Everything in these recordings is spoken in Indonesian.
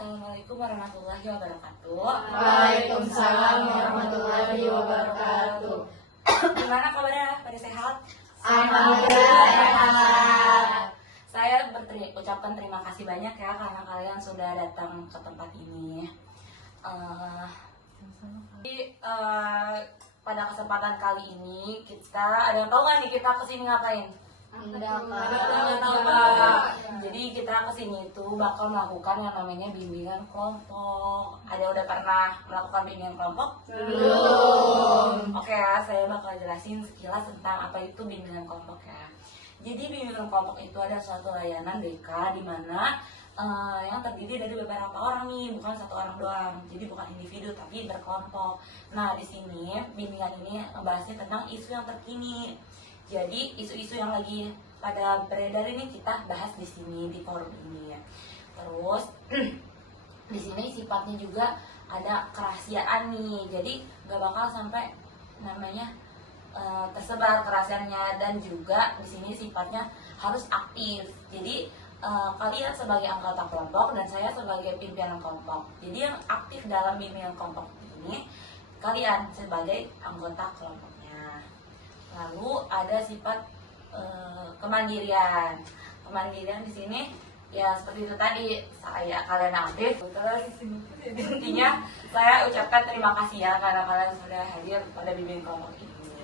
Assalamualaikum warahmatullahi wabarakatuh. Waalaikumsalam warahmatullahi wabarakatuh. Gimana kabarnya? Pada sehat? Alhamdulillah sehat. Saya ucapkan terima kasih banyak ya karena kalian sudah datang ke tempat ini. Pada kesempatan kali ini kita ada yang tahu nggak nih kita kesini ngapain? Ada tahu Pak. Jadi kita kesini itu bakal melakukan yang namanya bimbingan kelompok. Ada udah pernah melakukan bimbingan kelompok? Belum. Oke ya, saya bakal jelasin sekilas tentang apa itu bimbingan kelompok ya. Jadi bimbingan kelompok itu ada suatu layanan BK di mana yang terdiri dari beberapa orang nih, bukan satu orang doang. Jadi bukan individu tapi berkelompok. Nah di sini bimbingan ini membahasnya tentang isu yang terkini. Jadi isu-isu yang lagi pada beredar ini kita bahas di sini di forum ini. Terus di sini sifatnya juga ada kerahasiaan nih. Jadi nggak bakal sampai namanya tersebar kerahasiaannya, dan juga di sini sifatnya harus aktif. Jadi kalian sebagai anggota kelompok dan saya sebagai pimpinan kelompok. Jadi yang aktif dalam bimbingan kelompok ini kalian sebagai anggota kelompoknya. Lalu ada sifat kemandirian. Kemandirian di sini ya seperti itu tadi, kalian aktif. Terus intinya saya ucapkan terima kasih ya karena kalian sudah hadir pada bimbingan kelompok ini.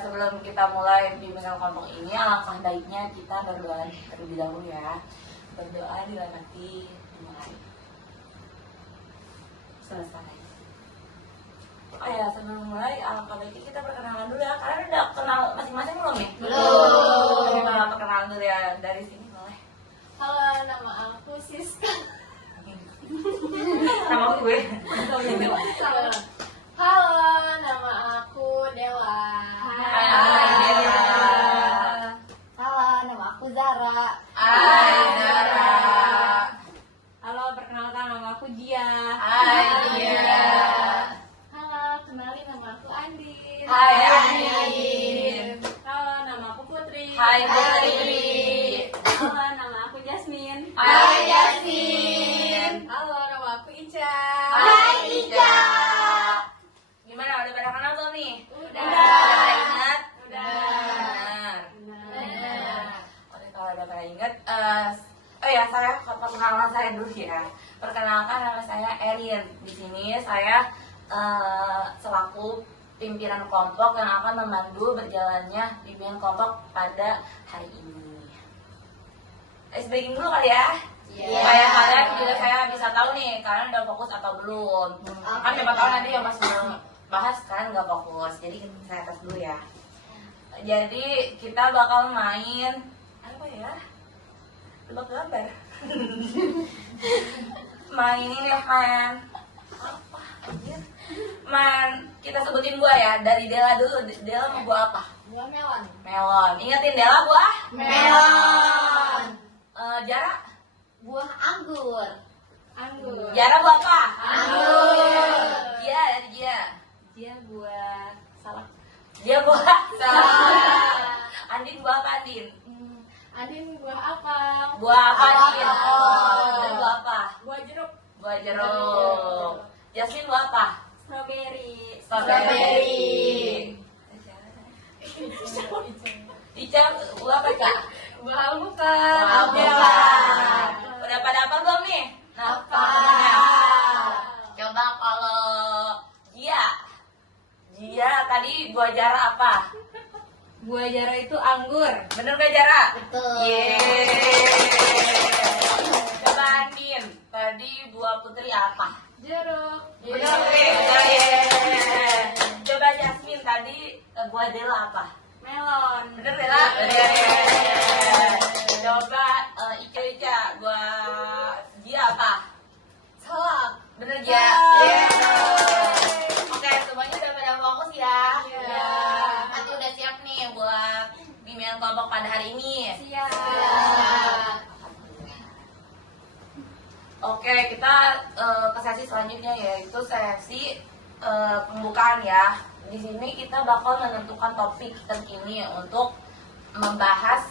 Sebelum kita mulai bimbingan kelompok ini, alangkah baiknya kita berdoa terlebih dahulu ya. Berdoa dilanjutkan dimulai. Selesai. Oh ya, sebelum mulai alangkah baiknya kita perkenalan dulu ya. Kalian udah kenal masing-masing belum nih? Belum. Jadi malah perkenalan dulu ya, dari sini boleh. Halo, nama aku Siska. Sama gue. Halo, nama aku Dewa. Hai Dewa. Halo, nama aku Zara. Hai Zara. Halo, perkenalkan nama aku Gia. Hai Dia. Halo, kenalin nama aku Andin. Hai Andin. Halo, nama aku Putri. Hai Putri. Halo, nama aku Jasmine. Hai Jasmine. Halo, nama aku Ica. Hai Ica. Gimana, udah pada kenal belum nih? Udah. Pada ingat? Udah. Benar. Oke, kalau udah pada ingat, oh ya, saya perkenalan saya dulu ya. Perkenalkan, nama saya Erin. Di sini saya selaku pimpinan kelompok yang akan memandu berjalannya bimbingan kelompok pada hari ini. Ice breaking dulu kali ya. Supaya kalian juga saya bisa tahu nih kalian udah fokus atau belum. Kan siapa tahu nanti yang pas bahas kalian nggak fokus. Jadi saya tes dulu ya. Jadi kita bakal main apa ya? Tebak gambar. Main ini main apa? Main kita sebutin buah ya. Dari Dela dulu. Dela mau buah apa? Buah melon. Melon. Ingetin Dela buah? Melon. Jara? Buah anggur. Anggur. Jara buah apa? Anggur. Dia dari dia. Dia buah salak. Dia buah salak. Andin buah apa Andin? Andin buah apa? Buah apa Andin? Apel. Dan buah apa? Buah jeruk. Buah jeruk. Jasmine buah apa? Strawberry. Strawberry. Ica buah apa Kak? Buah alpukat. Buah alpukat. Udah pada apa belum nih? Hafal. Coba kalau Gia tadi buah jara apa? Buah jara itu anggur. Bener gak Jara? Betul. Yeay. Coba Andin, tadi buah putri apa? Jeruk. Bener deh. Coba Jasmine tadi buah Dela apa? Melon. Bener Dela? Bener. Coba Ica buah Gia apa? Salak. Bener Gia? Oke, semuanya udah pada fokus ya? Iya. Nanti udah siap nih buat bimbingan kelompok pada hari ini? Siap. Oke, kita ke sesi selanjutnya, yaitu sesi pembukaan ya. Di sini kita bakal menentukan topik terkini untuk membahas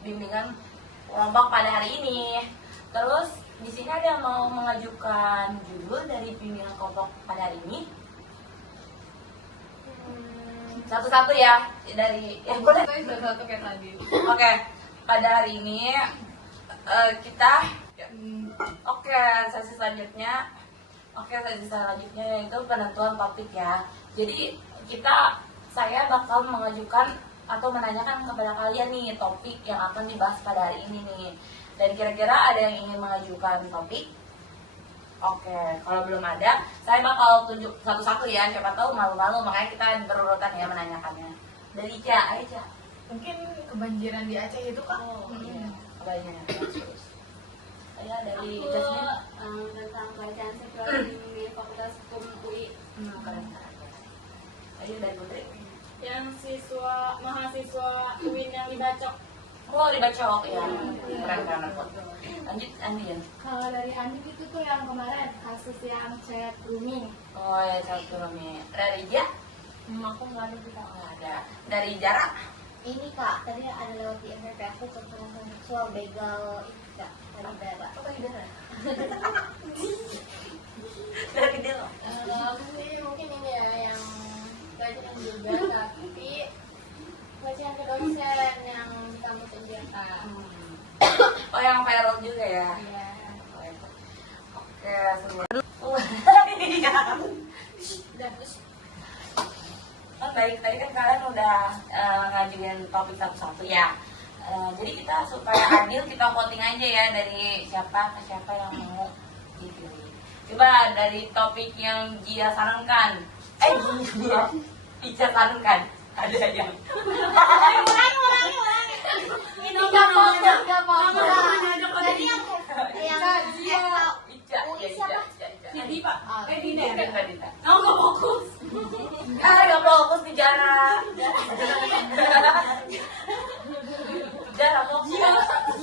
bimbingan kelompok pada hari ini. Terus di sini ada yang mau mengajukan judul dari pimpinan kelompok pada hari ini? Satu-satu ya dari boleh. Satu kayak tadi. Oke, pada hari ini kita oke sesi selanjutnya yaitu penentuan topik ya. Jadi saya bakal mengajukan atau menanyakan kepada kalian nih topik yang akan dibahas pada hari ini nih. Dan kira-kira ada yang ingin mengajukan topik? Oke, kalau belum ada, saya bakal tunjuk satu-satu ya. Siapa tahu malu-malu, makanya kita berurutan ya menanyakannya. Dari Ica, ayo Ica. Mungkin kebanjiran di Aceh itu Kak. Iya, kebanyakan terus. Saya dari Aku Jasmine. tentang bacaan psikologi di Fakultas Hukum UI. Keren. Ayo dari Putri. Yang mahasiswa UIN yang dibacok. Oh, dibacok ya. Keren. Lanjut Andien. Kalau dari Andi itu tuh yang kemarin kasus yang chat grooming. Oh ya, satu nih. Dari Ija? Aku nggak ada juga. Nggak ada. Dari Jarak? Ini Kak, tadi ada lewat di FVP aku kekerasan seksual begal ini Kak, tadi Bara. Apa Dara? Dari Delo. Aku sih mungkin ini ya yang bacaan juga, tapi bacaan ke dosen yang di kampus Unjata. Oh, yang viral juga ya. Iya. Oke, semua. Oh, baik, tadi kan kalian udah ngajuin topik satu-satu ya. Jadi kita supaya adil kita voting aja ya dari siapa ke siapa yang mau dipilih. Coba dari topik yang Gia sarankan. Ica sarankan. Ada yang. Ini nggak fokus. Tadi yang Ica. siapa? Jadi Pak. Dina. Oh, nggak fokus. Nggak fokus di jarak. Jarak fokus.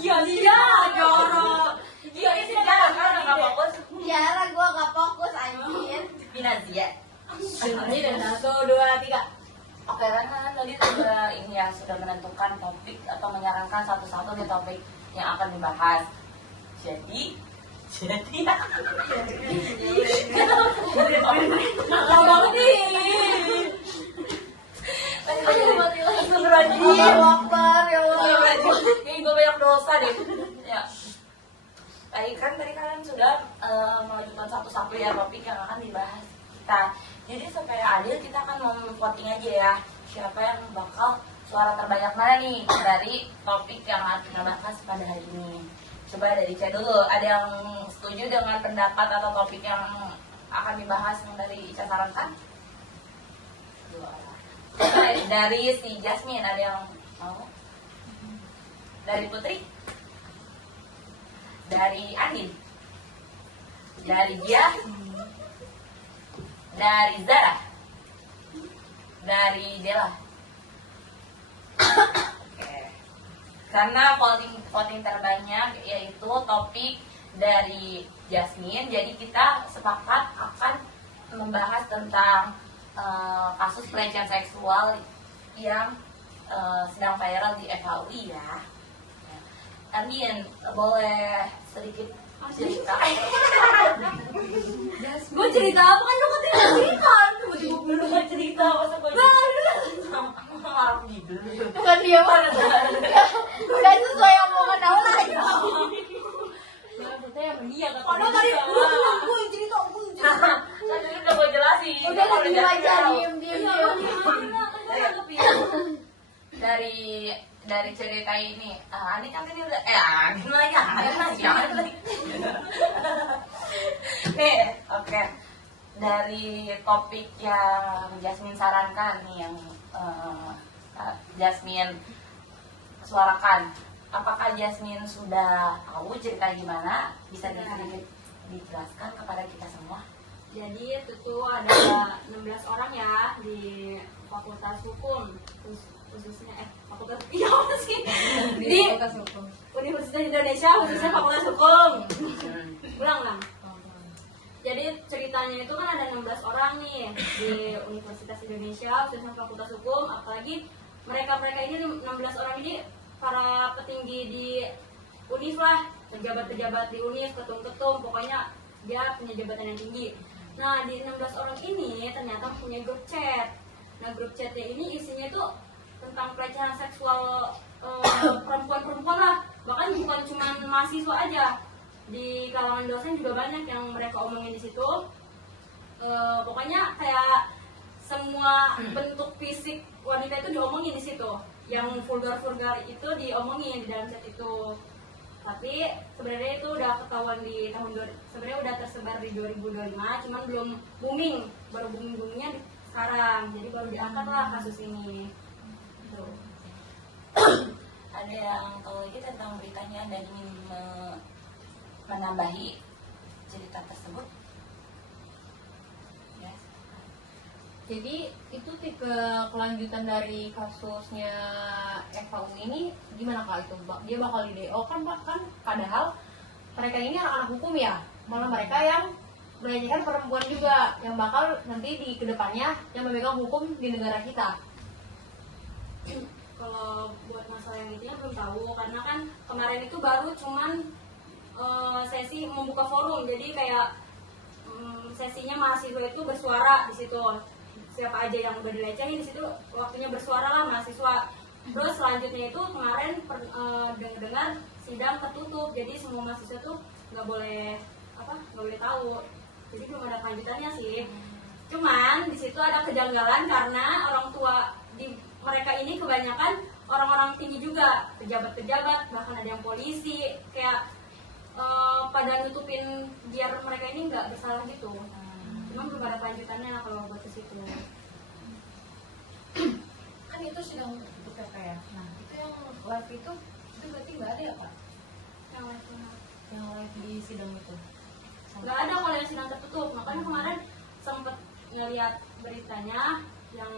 Iya, jorok. Iya, itu jarak kan nggak fokus. Jarang gua nggak fokus anjir. Binazia. Ini dan 1, 2, 3. Oke, kan tadi sudah menentukan topik atau menyarankan satu-satu nih topik yang akan dibahas. Jadi nakal banget nih. Iya, wakbar ya Allah. Ini gue banyak dosa deh. Ya. Tadi kalian sudah mengajukan satu-satu ya topik yang akan dibahas kita. Jadi supaya adil kita akan mau voting aja ya. Siapa yang bakal suara terbanyak mana nih dari topik yang akan kita bahas pada hari ini. Coba dari Ica dulu. Ada yang setuju dengan pendapat atau topik yang akan dibahas yang dari Ica sarankan? Dua orang. Dari si Jasmine ada yang mau? Dari Putri? Dari Andin? Dari Gia? Dari Zara? Dari Dela? Oke. Karena voting terbanyak yaitu topik dari Jasmine, jadi kita sepakat akan membahas tentang kasus pelecehan seksual yang sedang viral di FHUI ya. Andin, boleh sedikit cerita? Gue cerita apa kan lu katanya cerita. Tiba-tiba belum mau cerita masa gue harap gitu. Bukan dia mana? Udah sesuai omongan Naura aja. Maksudnya yang dia kata. Padahal tadi gue cerita. Tadi udah gue jelasin. Udah lah diem aja, diem. Dari cerita ini, ini kan tadi udah, gimana lagi. Nih, oke. Dari topik yang Jasmine sarankan nih, yang Jasmine suarakan, apakah Jasmine sudah tahu cerita gimana? Bisa sedikit dijelaskan kepada kita semua? Jadi itu tuh ada 16 orang ya di Fakultas Hukum khususnya Fakultas apa sih? Di Universitas Indonesia khususnya Fakultas Hukum. Ulang. Jadi ceritanya itu kan ada 16 orang nih di Universitas Indonesia khususnya Fakultas Hukum, apalagi mereka ini 16 orang ini para petinggi di Univ lah, pejabat-pejabat di UNIF, ketum-ketum, pokoknya dia punya jabatan yang tinggi. Nah, di 16 orang ini ternyata punya grup chat. Nah, grup chatnya ini isinya tuh tentang pelecehan seksual perempuan-perempuan lah. Bahkan bukan cuma mahasiswa aja. Di kalangan dosen juga banyak yang mereka omongin di situ. Pokoknya kayak semua bentuk fisik wanita itu diomongin di situ. Yang vulgar-vulgar itu diomongin di dalam chat itu. Tapi sebenarnya itu udah ketahuan di sebenarnya udah tersebar di 2025, cuman belum booming, baru boomingnya sekarang. Jadi baru diangkat lah kasus ini. Tuh. Ada yang tahu lagi tentang beritanya dan ingin menambahi cerita tersebut? Yes. Jadi itu tipe kelanjutan dari kasusnya Eva Umi ini gimana Kak itu? Dia bakal di DO kan Pak, kan padahal mereka ini anak-anak hukum ya, malah mereka yang melecehkan perempuan juga yang bakal nanti di kedepannya yang memegang hukum di negara kita. Kalau buat masalah yang itunya belum tahu, karena kan kemarin itu baru cuman sesi membuka forum, jadi kayak sesinya mahasiswa itu bersuara di situ. Siapa aja yang udah dilecehin di situ waktunya bersuara lah mahasiswa. Terus selanjutnya itu kemarin dengar sidang tertutup, jadi semua mahasiswa tuh nggak boleh tahu. Jadi belum ada kelanjutannya sih. Cuman di situ ada kejanggalan karena orang tua di mereka ini kebanyakan orang-orang tinggi juga, pejabat-pejabat, bahkan ada yang polisi, kayak pada nutupin biar mereka ini nggak bersalah gitu. Cuman belum ada kelanjutannya kalau buat ke situ. Kan itu sidang UPK ya. Nah, itu yang live itu berarti nggak ada ya Pak? Yang live di sidang itu? Nggak ada kalau yang sidang tertutup. Makanya kemarin sempet ngeliat beritanya yang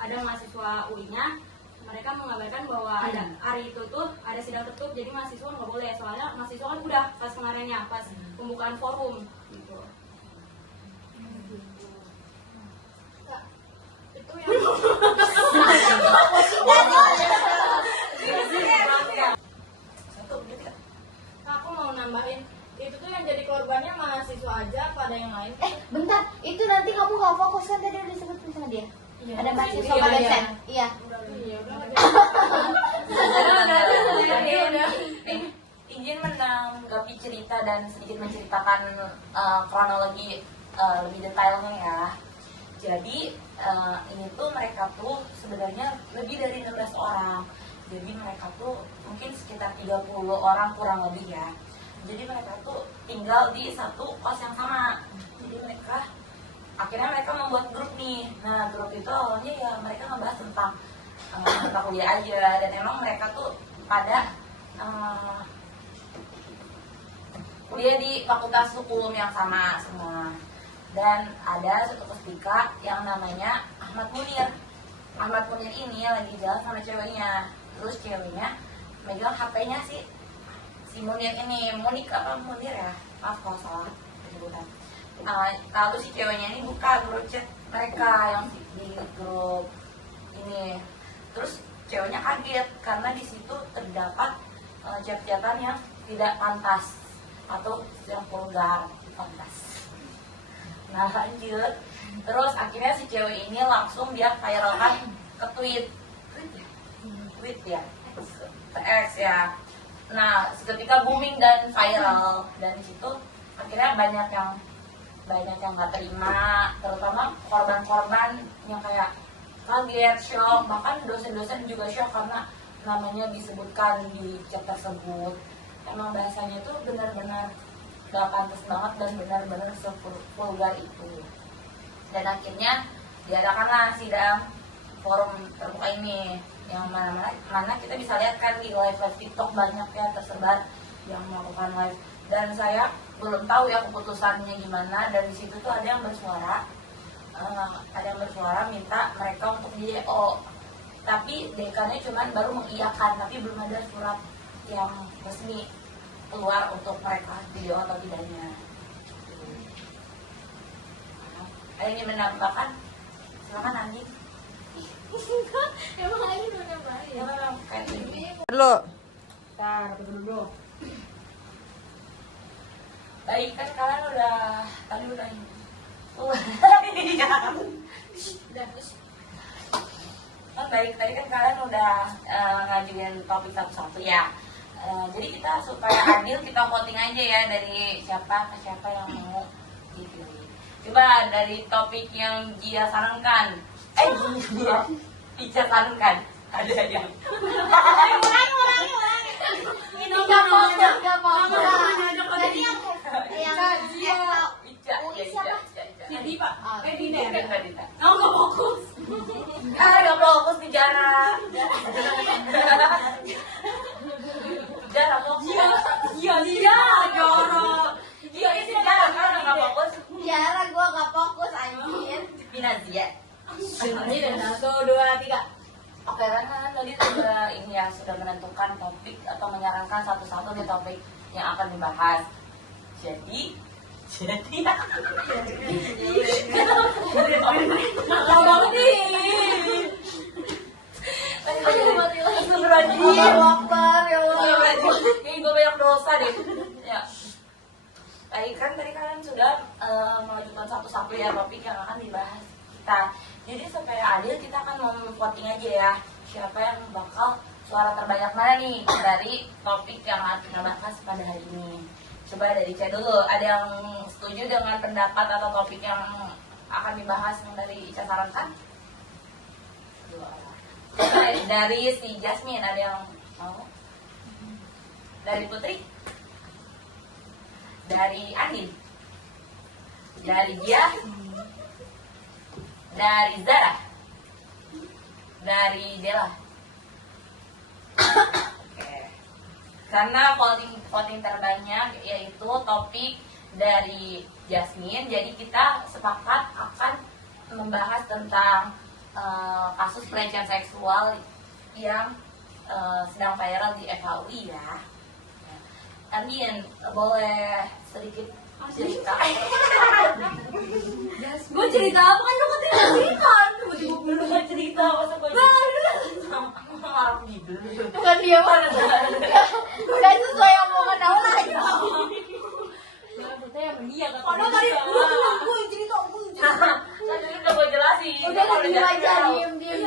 ada mahasiswa UI-nya, mereka mengabarkan bahwa ada hari itu tuh ada sidang tertutup, jadi mahasiswa nggak boleh, soalnya mahasiswa kan udah pas kemarinnya pas pembukaan forum gitu. Itu yang Satu menit ya? aku mau nambahin, itu tuh yang jadi korbannya mahasiswa aja pada yang lain. Bentar, itu nanti kamu nggak fokus kan tadi udah disebutin sama dia. Iya. Ada mahasiswa Iya, pada iya. dosen. Iya. Iya, udah Izin menanggapi cerita dan sedikit menceritakan kronologi lebih detailnya ya. Jadi ini tuh mereka tuh sebenarnya lebih dari 16 orang. Jadi mereka tuh mungkin sekitar 30 orang kurang lebih ya. Jadi mereka tuh tinggal di satu kos yang sama. Jadi akhirnya mereka membuat grup nih. Nah, grup itu awalnya ya mereka ngebahas tentang kuliah aja, dan emang mereka tuh pada kuliah di fakultas hukum yang sama semua. Dan ada satu ketika yang namanya Ahmad Munir. Ahmad Munir ini lagi jalan sama ceweknya. Terus ceweknya megang HP-nya si Munir ini. Monika apa Munir ya? Maaf kalau salah penyebutan. Lalu si ceweknya ini buka grup chat mereka yang di grup ini. Terus ceweknya kaget karena di situ terdapat chat-chatan yang tidak pantas atau yang vulgar, pantas. Nah lanjut, terus akhirnya si cewek ini langsung dia viralkan ke tweet ya, ke X ya. Nah seketika booming dan viral, dan di situ akhirnya banyak yang nggak terima, terutama korban-korban yang kayak kaget, shock, bahkan dosen-dosen juga shock karena namanya disebutkan di chat tersebut. Emang bahasanya itu benar-benar gak pantas banget dan benar-benar sevulgar itu. Dan akhirnya diadakanlah sidang forum terbuka ini, yang mana kita bisa lihat kan di live TikTok banyak ya tersebar yang melakukan live. Dan saya belum tahu ya keputusannya gimana, dan di situ tuh ada yang bersuara minta mereka untuk di DO, tapi dekannya cuman baru mengiyakan, tapi belum ada surat yang resmi keluar untuk mereka di DO atau tidaknya. Ada yang menambahkan? Silakan Andi. emang lagi mau nambahin. Ya memang kayak gini. Bentar, dulu. Baik, kan kalian udah tadi udah ini. Kan baik, tadi kan kalian udah ngajuin topik satu-satu ya. Jadi kita supaya adil kita voting aja ya dari siapa ke siapa yang mau dipilih. Coba dari topik yang Gia sarankan. Ica sarankan. Ada yang. Ini nggak fokus. Jadi yang Ica. Jadi Pak, Dina ya? Dina. Oh, nggak fokus. Gak fokus di Jara. Jara fokus. Iya, jorok. Iya ini Jara kan gak fokus. Jarang gue nggak fokus anjir. Pina Zia. Ini dan 1, 2, 3. Oke kan tadi sudah ini ya sudah menentukan topik atau menyarankan satu-satu nih topik yang akan dibahas. Jadi Nakal banget nih. Akbar ya Allah. Ini gue banyak dosa deh. Ya. Tadi kalian sudah mengajukan satu-satu ya topik yang akan dibahas kita. Jadi supaya adil kita akan mau voting aja ya siapa yang bakal suara terbanyak mana nih dari topik yang akan kita bahas pada hari ini. Coba dari Ica dulu, ada yang setuju dengan pendapat atau topik yang akan dibahas yang dari Ica sarankan? 2 orang. Coba dari si Jasmine ada yang mau? Dari Putri? Dari Andin? Dari Gia? Dari Zara? Dari Dela? Oke. Karena voting terbanyak yaitu topik dari Jasmine, jadi kita sepakat akan membahas tentang kasus pelecehan seksual yang sedang viral di FHUI ya. Andin boleh sedikit cerita? Gue cerita apa kan lu katanya cerita. Tiba-tiba Lu gak cerita masa gue ngarep gitu. Bukan dia mana? Udah sesuai omongan orang aja. Maksudnya yang dia kata Padahal tadi gue cerita. Tadi udah gue jelasin. Udah Kalau diem aja, jelasin. diem.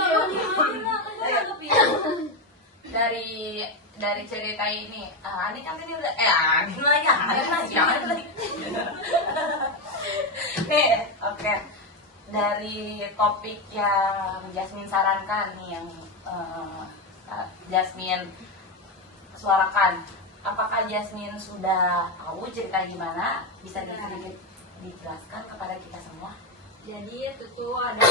Dari cerita ini, Ani kan tadi udah, Ani lagi. Nih, oke. Dari topik yang Jasmine sarankan nih, yang Jasmine suarakan, apakah Jasmine sudah tahu cerita gimana? Bisa sedikit dijelaskan kepada kita semua? Jadi itu tuh ada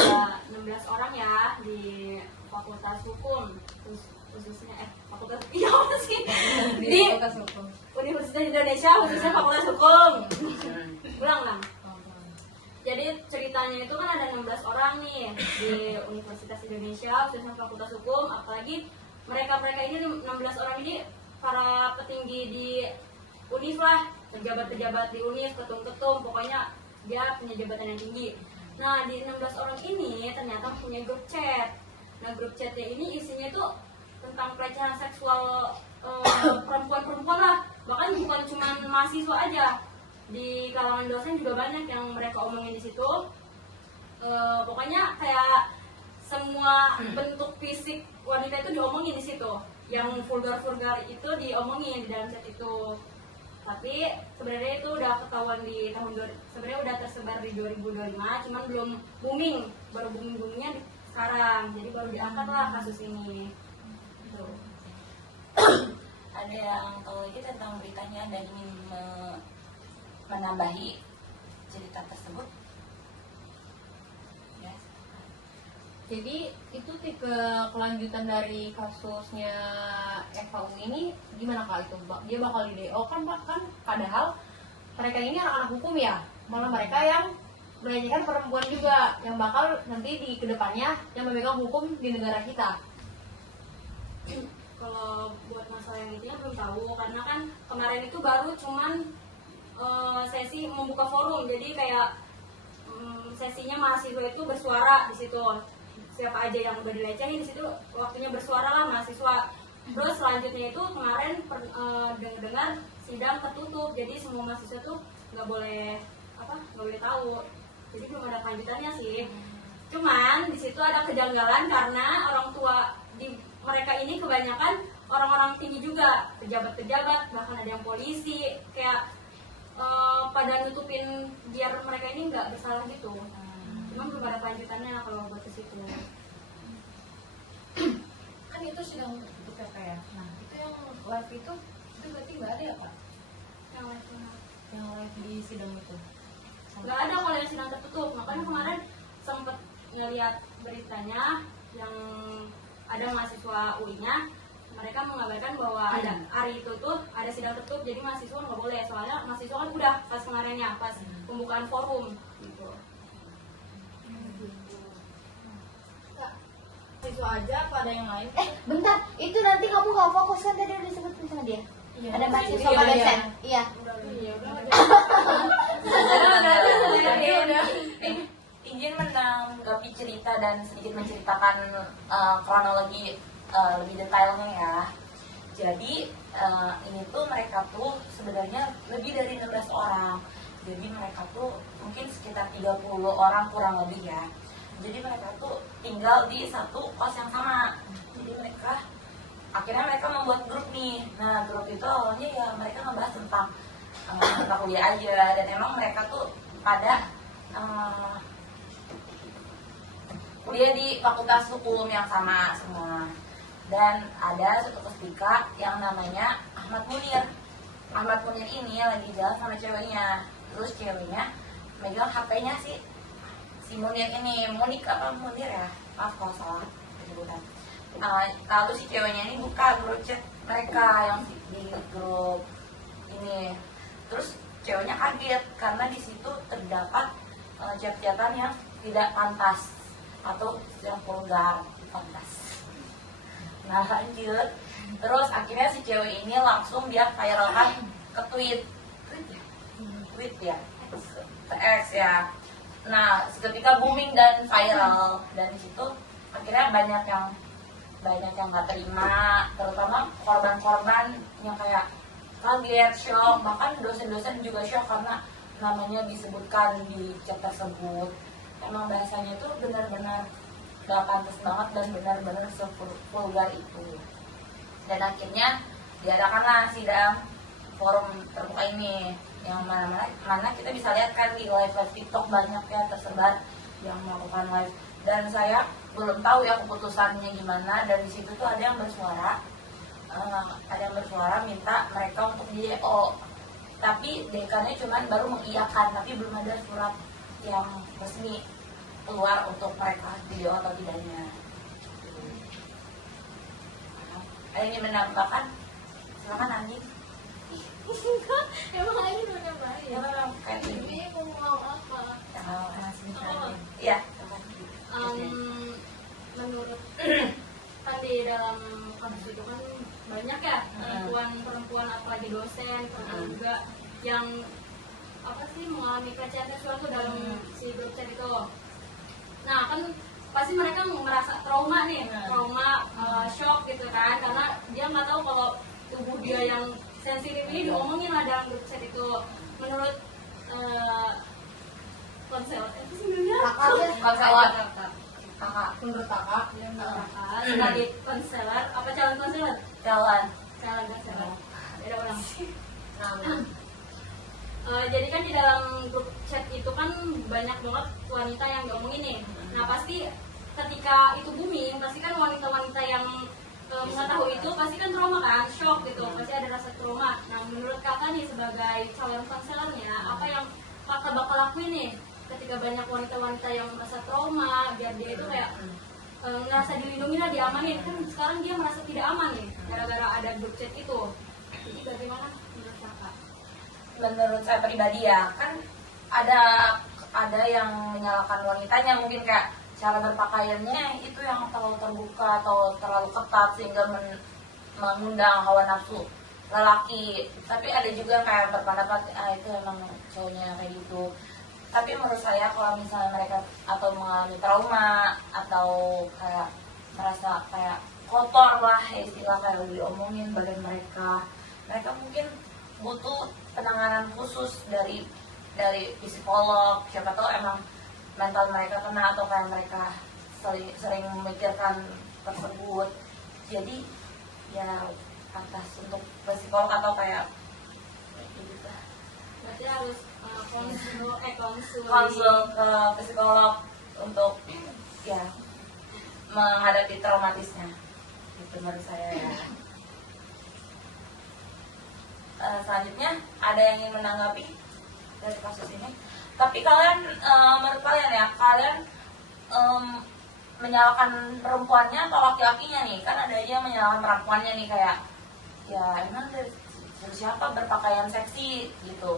16 orang ya di Fakultas Hukum, khususnya Fakultas iya apa sih? Di Universitas Indonesia khususnya Fakultas Hukum. Ulang lah. Jadi ceritanya itu kan ada 16 orang nih di Universitas Indonesia khususnya Fakultas Hukum, apalagi mereka ini 16 orang ini para petinggi di UNIF lah, pejabat-pejabat di UNIF, ketum-ketum, pokoknya dia punya jabatan yang tinggi. Nah, di 16 orang ini ternyata punya grup chat. Nah, grup chatnya ini isinya tuh tentang pelecehan seksual perempuan-perempuan lah. Bahkan bukan cuma mahasiswa aja. Di kalangan dosen juga banyak yang mereka omongin di situ. Pokoknya kayak semua bentuk fisik wanita itu diomongin di situ. Yang vulgar-vulgar itu diomongin di dalam chat itu. Tapi sebenarnya itu udah ketahuan di sebenarnya udah tersebar di 2025, cuman belum booming, baru boomingnya sekarang, jadi baru diangkat lah kasus ini. Tuh. Ada yang tahu lagi tentang beritanya dan ingin menambahi cerita tersebut? Yes. Jadi itu tipe kelanjutan dari kasusnya FHUI ini gimana kak itu? Dia bakal di DO kan padahal mereka ini anak-anak hukum ya, malah mereka yang melecehkan perempuan juga yang bakal nanti di kedepannya yang memegang hukum di negara kita. Kalau buat masalah yang itu belum tahu, karena kan kemarin itu baru cuman sesi membuka forum, jadi kayak sesinya mahasiswa itu bersuara di situ. Siapa aja yang udah dilecehin di situ waktunya bersuara lah mahasiswa. Terus selanjutnya itu kemarin dengar sidang tertutup, jadi semua mahasiswa tuh nggak boleh tahu, jadi belum ada kelanjutannya sih. Cuman di situ ada kejanggalan karena orang tua di mereka ini kebanyakan orang-orang tinggi juga, pejabat-pejabat, bahkan ada yang polisi, kayak pada nutupin biar mereka ini nggak bersalah gitu. Cuman belum ada kelanjutannya kalau buat ke situ. Kan itu sidang UPK ya. Nah, itu yang live itu berarti nggak ada ya, Pak? Yang live di sidang itu? Nggak ada kalau yang sidang tertutup. Makanya kemarin sempet ngeliat beritanya yang ada mahasiswa UI-nya, mereka mengabarkan bahwa ada hari itu tuh ada sidang tertutup, jadi mahasiswa nggak boleh, soalnya mahasiswa kan udah pas kemarinnya, pas pembukaan forum gitu. Mahasiswa aja apa ada yang lain? Bentar, itu nanti kamu nggak fokus kan tadi udah disebut sama dia. Iya. Ada mahasiswa Iya, pada iya. dosen. Iya. Iya, udah. Jadi udah izin menanggapi cerita dan sedikit menceritakan kronologi lebih detailnya ya. Jadi ini tuh mereka tuh sebenarnya lebih dari 16 orang. Jadi mereka tuh mungkin sekitar 30 orang kurang lebih ya. Jadi mereka tuh tinggal di satu kos yang sama. Jadi akhirnya mereka membuat grup nih. Nah, grup itu awalnya ya mereka ngebahas tentang kuliah aja, dan emang mereka tuh pada kuliah di fakultas hukum yang sama semua. Dan ada satu ketika yang namanya Ahmad Munir. Ahmad Munir ini lagi jalan sama ceweknya. Terus ceweknya megang HP-nya si Munir ini, Munir ya, maaf kalau salah penyebutan. Lalu si ceweknya ini buka grup chat mereka yang di grup ini. Terus ceweknya kaget karena di situ terdapat chat-chatan yang tidak pantas atau yang vulgar, pantas. Nah lanjut, terus akhirnya si cewek ini langsung dia viralkan ke tweet ya, ke X ya. Nah seketika booming dan viral, dan di situ akhirnya banyak yang nggak terima, terutama korban-korban yang kayak kaget, shock, bahkan dosen-dosen juga shock karena namanya disebutkan di chat tersebut. Emang bahasanya itu benar-benar gak pantas banget dan benar-benar sevulgar itu. Dan akhirnya diadakanlah sidang forum terbuka ini, yang mana kita bisa lihat kan di live TikTok banyak ya tersebar yang melakukan live. Dan saya belum tahu ya keputusannya gimana, dan di situ tuh ada yang bersuara minta mereka untuk di DO, tapi dekannya cuman baru mengiyakan, tapi belum ada surat yang resmi keluar untuk mereka di DO atau tidaknya. Ada yang menambahkan? Silakan Andi. Emang lagi udah nambahin. Ya memang kayak Ini mau apa? Iya. Menurut kan di dalam kampus itu kan banyak ya perempuan apalagi dosen, perempuan juga yang mengalami pelecehan seksual tuh dalam si grup chat itu. Nah kan pasti mereka merasa trauma nih, shock gitu kan, karena dia nggak tahu kalau tubuh dia yang sensitif ini diomongin lah dalam grup chat itu. Menurut konselor itu sebenarnya Kakak. Menurut kakak, sebagai konselor apa calon konselor? Calon Konselor. Beda orang. Jadi kan di dalam grup chat itu kan banyak banget wanita yang diomongin nih. Nah pasti ketika itu booming, pasti kan wanita-wanita yang mengetahui itu pasti kan trauma kan, shock gitu, pasti ada rasa trauma. Nah menurut kakak nih sebagai calon konselornya, apa yang kakak bakal lakuin nih ketika banyak wanita-wanita yang merasa trauma, biar dia itu kayak ngerasa dilindungi lah, diamanin. Kan sekarang dia merasa tidak aman nih gara-gara ada grup chat itu. Jadi bagaimana menurut kakak? Menurut saya pribadi ya, kan ada yang menyalahkan wanitanya, mungkin kayak cara berpakaiannya itu yang terlalu terbuka atau terlalu ketat sehingga mengundang hawa nafsu lelaki. Tapi ada juga kayak berpendapat itu emang cowoknya kayak gitu. Tapi menurut saya kalau misalnya mereka atau mengalami trauma atau kayak merasa kayak kotor lah, istilah kayak diomongin badan mereka mungkin butuh penanganan khusus dari psikolog. Siapa tahu emang mental mereka kena atau kayak mereka sering memikirkan tersebut. Jadi ya atas untuk psikolog atau kayak gitu. Berarti harus konsul ke psikolog untuk ya menghadapi traumatisnya. Itu menurut saya ya. Selanjutnya ada yang ingin menanggapi dari kasus ini? Tapi kalian menurut kalian ya, kalian menyalahkan perempuannya atau laki-lakinya nih? Kan ada aja yang menyalahkan perempuannya nih, kayak ya emang dari siapa berpakaian seksi gitu.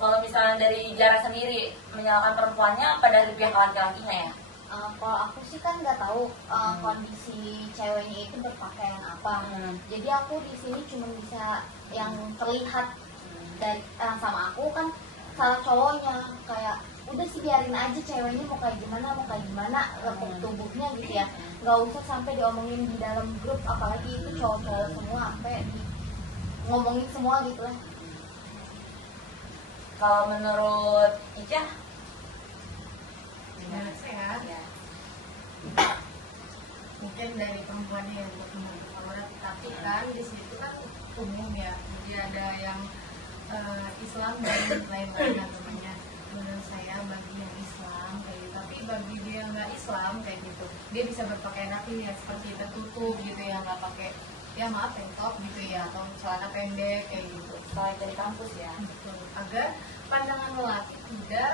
Kalau misalnya dari Jara sendiri menyalahkan perempuannya apa dari pihak laki-lakinya ya? Kalau aku sih kan nggak tahu kondisi ceweknya itu berpakaian apa. Jadi aku di sini cuma bisa yang terlihat dari sama aku kan salah cowoknya, kayak udah sih biarin aja ceweknya mau kayak gimana bentuk tubuhnya gitu ya, nggak usah sampai diomongin di dalam grup, apalagi itu cowok-cowok semua sampai ngomongin semua gitu lah. Kalau menurut Ica? Menurut saya Ya. mungkin dari perempuannya yang berkembang aurat, tapi kan di situ kan umum ya, jadi ada yang Islam dan lain-lain agamanya. Menurut saya bagi yang Islam kayak gitu, tapi bagi dia yang nggak Islam kayak gitu, dia bisa berpakaian rapi ya, seperti tertutup gitu ya, nggak pakai ya maaf tank top gitu ya, atau celana pendek kayak gitu. Selain dari kampus ya. Betul. Agar pandangan lelaki tidak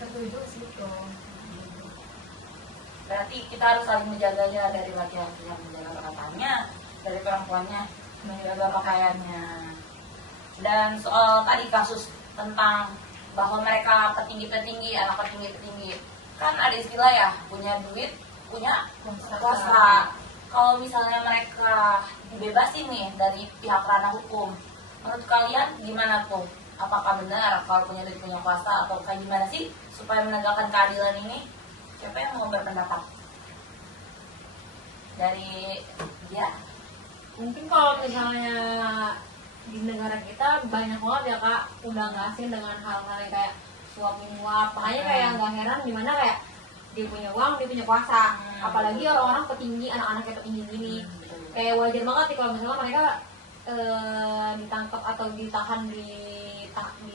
tertuju ke situ. Berarti kita harus saling menjaganya, dari laki-laki yang menjaga perkataannya, dari perempuannya menjaga pakaiannya. Dan soal tadi kasus tentang bahwa mereka petinggi-petinggi, anak petinggi-petinggi, kan ada istilah ya, punya duit, punya kuasa. Kalau misalnya mereka dibebasin nih dari pihak ranah hukum, menurut kalian gimana tuh? Apakah benar kalau punya duit punya kuasa, atau kayak gimana sih supaya menegakkan keadilan ini? Siapa yang mau berpendapat? Dari dia? Mungkin kalau misalnya di negara kita banyak banget ya Kak, udah nggak asing dengan hal-hal yang kayak suap menyuap. Makanya kayak nggak heran dimana kayak dia punya uang, dia punya kuasa. Apalagi orang-orang petinggi, anak-anaknya petinggi gini. Kayak wajar banget sih kalau misalnya mereka ditangkap atau ditahan di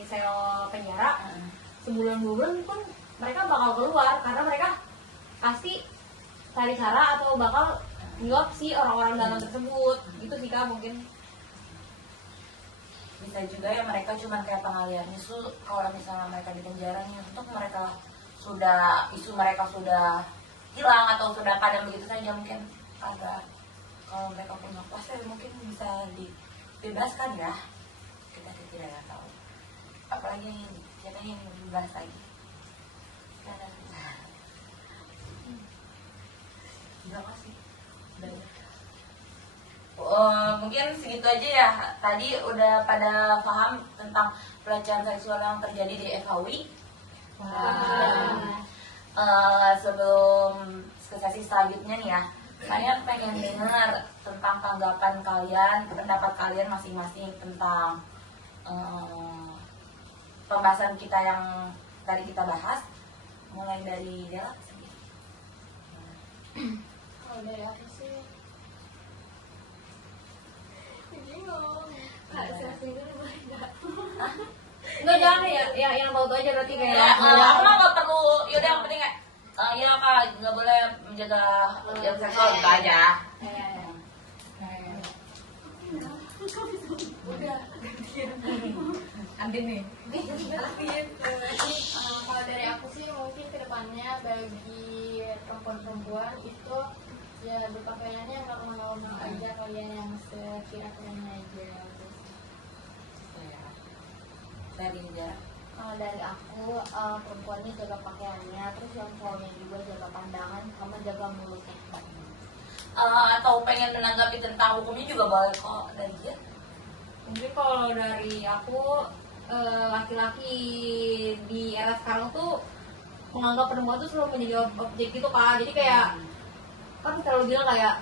sel penjara sebulan 2 bulan pun mereka bakal keluar, karena mereka pasti cari cara atau bakal nyuap si orang-orang dalam tersebut. Gitu sih Kak mungkin. Bisa juga ya mereka cuma kayak pengalian isu. Kalau misalnya mereka di penjara nih, untuk mereka isu mereka sudah hilang atau sudah padam begitu saja, mungkin agak, kalau mereka punya kuasa mungkin bisa dibebaskan ya. Kita tidak tahu. Apalagi yang ini dibahas lagi. Terima kasih. Mungkin segitu aja ya. Tadi udah pada paham tentang pelecehan seksual yang terjadi di FHUI. Sebelum ke sesi selanjutnya nih ya, saya pengen dengar tentang tanggapan kalian, pendapat kalian masing-masing tentang pembahasan kita yang tadi kita bahas. Mulai dari Dela. Kalau dari aku sih bingung. Kak, saya sendiri boleh nggak? Enggak, jangan ya, yang tahu aja berarti kayak Aku mah nggak perlu. Yaudah yang penting kayak ya Kak, nggak boleh menjaga jam seksual gitu aja. Andin nih. Kalau dari aku sih mungkin kedepannya bagi perempuan-perempuan itu ya berpakaiannya normal-normal aja, kalian yang sekira-kiranya aja. Dari Dela. Kalau dari aku perempuannya jaga pakaiannya, terus yang cowoknya juga jaga pandangan sama jaga mulutnya. Atau pengen menanggapi tentang hukumnya juga boleh kok dari dia. Mungkin kalau dari aku, laki-laki di era sekarang tuh menganggap perempuan tuh selalu menjadi objek gitu Kak. Jadi kayak kan selalu bilang kayak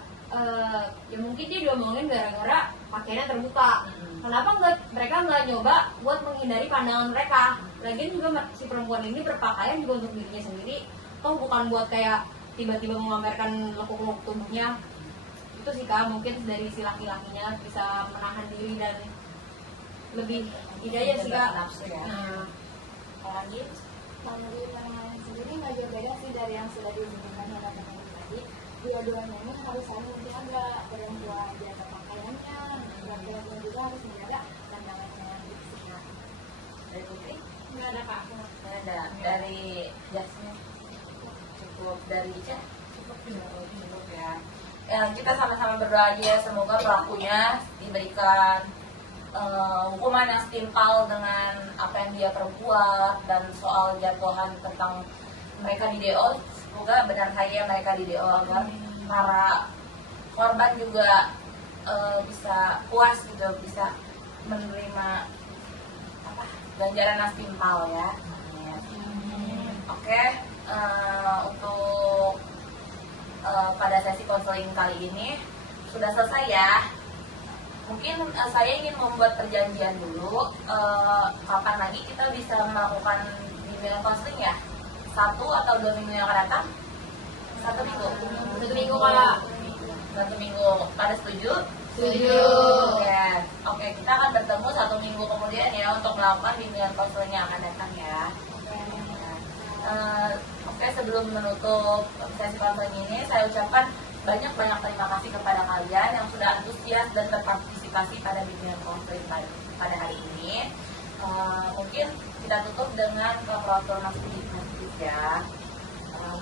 ya mungkin dia diomongin gara-gara pakaiannya terbuka. Kenapa mereka nggak nyoba buat menghindari pandangan mereka? Lagian juga si perempuan ini berpakaian juga untuk dirinya sendiri, toh bukan buat kayak tiba-tiba memamerkan lekuk-lekuk tubuhnya. Itu sih Kak, mungkin dari si laki-lakinya bisa menahan diri dan lebih ide aja sih Kak. Nafsu ya. Nah, Kalau lagi Kalau dari pandangan sendiri nggak jauh beda sih dari yang sudah disebutkan oleh teman tadi. Dua-duanya ini harus saling menjaga, perempuan jaga pakaiannya, laki-laki juga harus menjaga pandangannya gitu sih Kak. dari Putri, Nggak ada Kak. nggak ada. Dari Jasmine, cukup. Dari Ica, cukup ya. Ya kita sama-sama berdoa aja ya, semoga pelakunya diberikan hukuman yang setimpal dengan apa yang dia perbuat. Dan soal jatuhan tentang mereka di DO, semoga benar saja mereka di DO agar para korban juga bisa puas gitu, bisa menerima apa ganjaran yang setimpal ya. Oke, untuk pada sesi konseling kali ini sudah selesai ya. Mungkin saya ingin membuat perjanjian dulu, kapan lagi kita bisa melakukan bimbingan konseling ya? 1 atau 2 minggu yang akan datang? 1 minggu? 1 minggu Kak. 1 minggu. Pada setuju? Setuju. Ya. Oke, kita akan bertemu 1 minggu kemudian ya untuk melakukan bimbingan konseling yang akan datang ya. Oke, sebelum menutup sesi konseling ini, saya ucapkan banyak-banyak terima kasih kepada kalian yang sudah antusias dan berpartisipasi pada bimbingan konseling pada hari ini. Mungkin kita tutup dengan Qafaratul Masjid ya.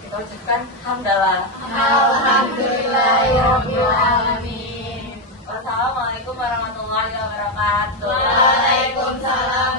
Kita ucapkan hamdalah. Alhamdulillahirabbil alamin. Wassalamualaikum warahmatullahi wabarakatuh. Waalaikumsalam